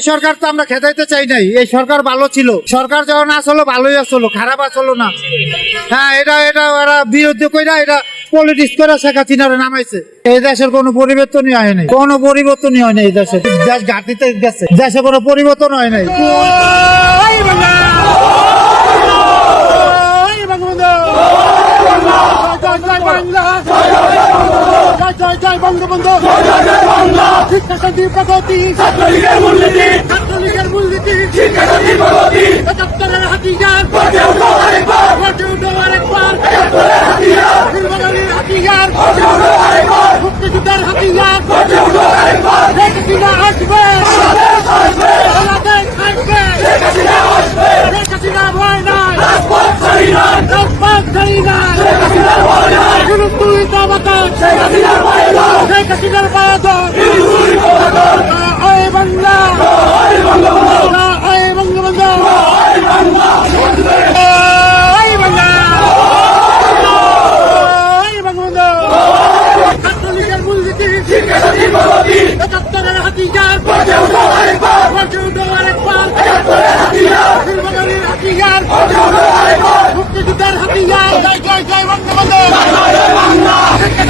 এই সরকার তো আমরা খেদাইতে চাই নাই এই সরকার ভালো ছিল সরকার যখন আসলো ভালোই আসলো খারাপ আসলো না হ্যাঁ এটা এটা এরা বিরুদ্ধে কইরা এটা পলিটিক্স করা শেখা চিনারে নামাইছে এই দেশের কোনো পরিবর্তনই হয় নাই কোনো পরিবর্তনই হয় নাই এই দেশে দেশ ঘাটিতে গেছে দেশে কোনো পরিবর্তন হয় নাই जय जय बंग बंधु जय जय बंग शिक्षा का दीप प्रगति छात्र लीगर मूल नीति छात्र लीगर मूल नीति शिक्षा का दीप प्रगति छात्र लीगर हाथी यार बजे उठो हर एक बार बजे उठो हर एक बार छात्र लीगर हाथी यार फिर बजे हाथी यार बजे उठो हर एक बार मुक्ति जुदार हाथी यार बजे उठो हर एक बार एक सीना आज पे Take a seat, I'm on the line. اسی در پایا دور نور کاکار اے بنگ بندا اے بنگ بندا اے بنگ بندا اے بنگ بندا اے بنگ بندا اے بنگ بندا کتل کی گل دیتی ہے ٹھیک ہے ذمہ داری کثرت رہتے جا پچو دار اے پاک اے کثرت رہتے شیر محمد راکیار پچو دار اے پاک ٹھیک ہے ذمہ داری اے جی جا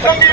Come here.